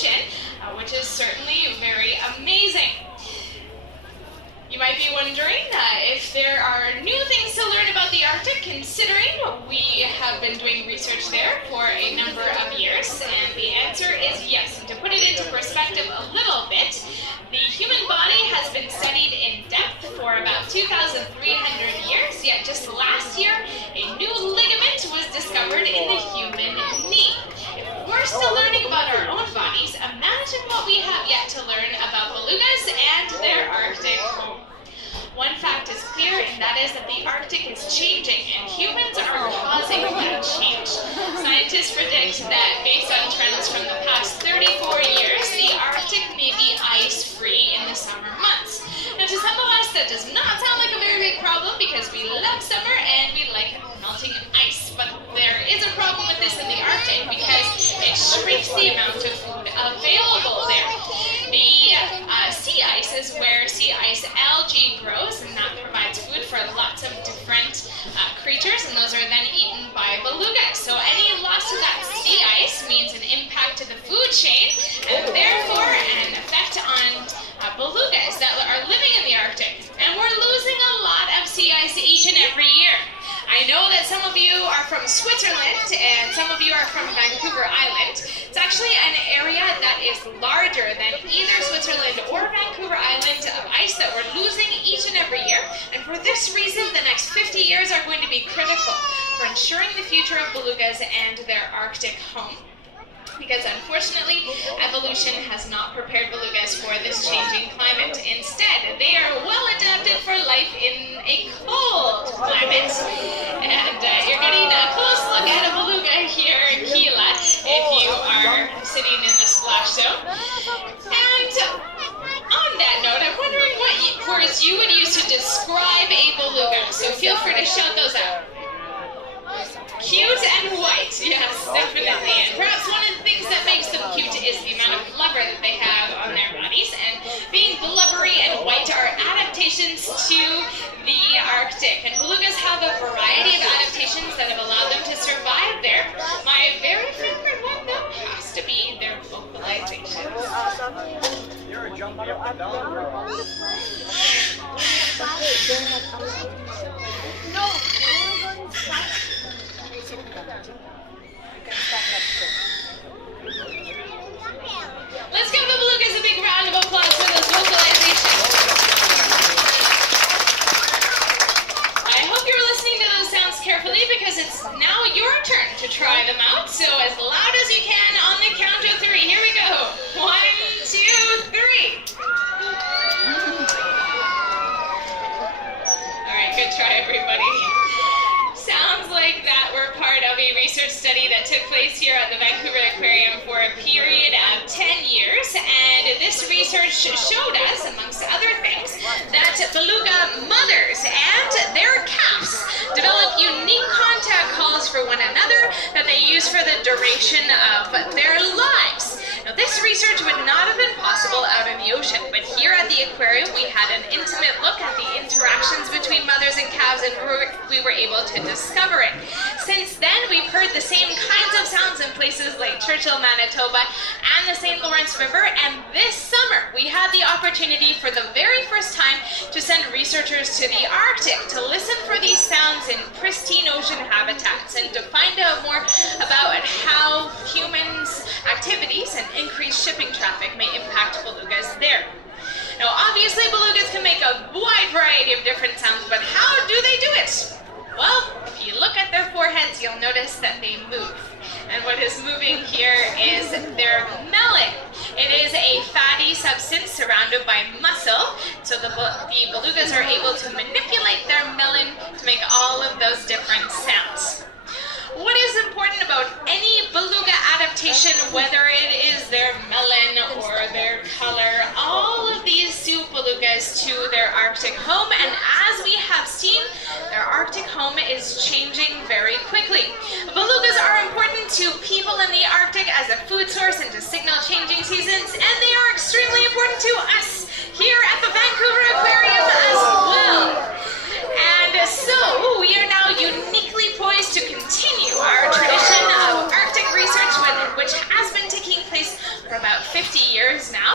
ocean, which is certainly very amazing. You might be wondering if there are new things to learn about the Arctic, considering we have been doing research there for a number of years, and the answer is yes. And to put it into perspective a little bit, the human body has been studied in depth for about 2,300 years, yet just last year, a new ligament was discovered in the human knee. If we're still learning about our own bodies, imagine what we have yet to learn about belugas and their Arctic home. One fact is clear, and that is that the Arctic is changing, and humans are causing that change. Scientists predict that based on trends from the past 34 years, the Arctic may be ice-free in the summer months. Now, to some of us, that does not sound like a very big problem because we love summer and we like melting ice. But there is a problem with this in the Arctic because it shrinks the amount of food available there. The sea ice is where sea ice algae grows, and that provides food for lots of different creatures, and those are then eaten by belugas. So any loss of that sea ice means an impact to the food chain, and therefore an effect on belugas that are living in the Arctic. And we're losing a lot of sea ice each and every year. I know that some of you are from Switzerland and some of you are from Vancouver Island. It's actually an area that is larger than either Switzerland or Vancouver Island of ice that we're losing each and every year. And for this reason, the next 50 years are going to be critical for ensuring the future of belugas and their Arctic home. Because unfortunately, evolution has not prepared belugas for this changing climate. Instead, they are well adapted for life in a cold climate. And you're getting a close look at a beluga here in Gila if you are sitting in the splash zone. And on that note, I'm wondering what words you would use to describe a beluga. So feel free to shout those out. Cute and white, yes, definitely. And perhaps one of the things that makes them cute is the amount of blubber that they have on their bodies. And being blubbery and white are adaptations to the Arctic. And belugas have a variety of adaptations that have allowed them to survive there. My very favorite one, though, has to be their vocalization. You're jumping up and down. No. Let's give the belugas a big round of applause for this vocalization. I hope you're listening to those sounds carefully because it's now your turn to try them out. So as loud as you can on the count of 3. Here we go. 1, 2, 3. All right, good try, everybody. Sounds like that we're part of a research study that took place here at the Vancouver Aquarium for a period of 10 years, and this research showed us, amongst other things, that beluga mothers and their calves develop unique contact calls for one another that they use for the duration of their lives. Now, this research would not have been possible out in the ocean, but here at the aquarium we had an intimate look at the interactions between mothers and calves, and we were able to discover it. Since then, we've heard the same kinds of sounds in places like Churchill, Manitoba, and the St. Lawrence River, and this summer we had the opportunity for the very first time to send researchers to the Arctic to listen for these sounds in pristine ocean habitats and to find out more about how humans' activities and increased shipping traffic may impact belugas there. Now, obviously, belugas can make a wide variety of different sounds, but how do they do it? Well, if you look at their foreheads, you'll notice that they move. And what is moving here is their melon. It is a fatty substance surrounded by muscle, so the belugas are able to manipulate their melon to make all of those different sounds. What is important about any beluga adaptation, whether it is their melon or their color, all of these suit belugas to their Arctic home, and as we have seen, their Arctic home is changing very quickly. Belugas are important to people in the Arctic as a food source and to signal changing seasons, and they are extremely important to us here at the Vancouver Aquarium as well. And so, we are now uniquely poised to continue our tradition of Arctic research, which has been taking place for about 50 years now.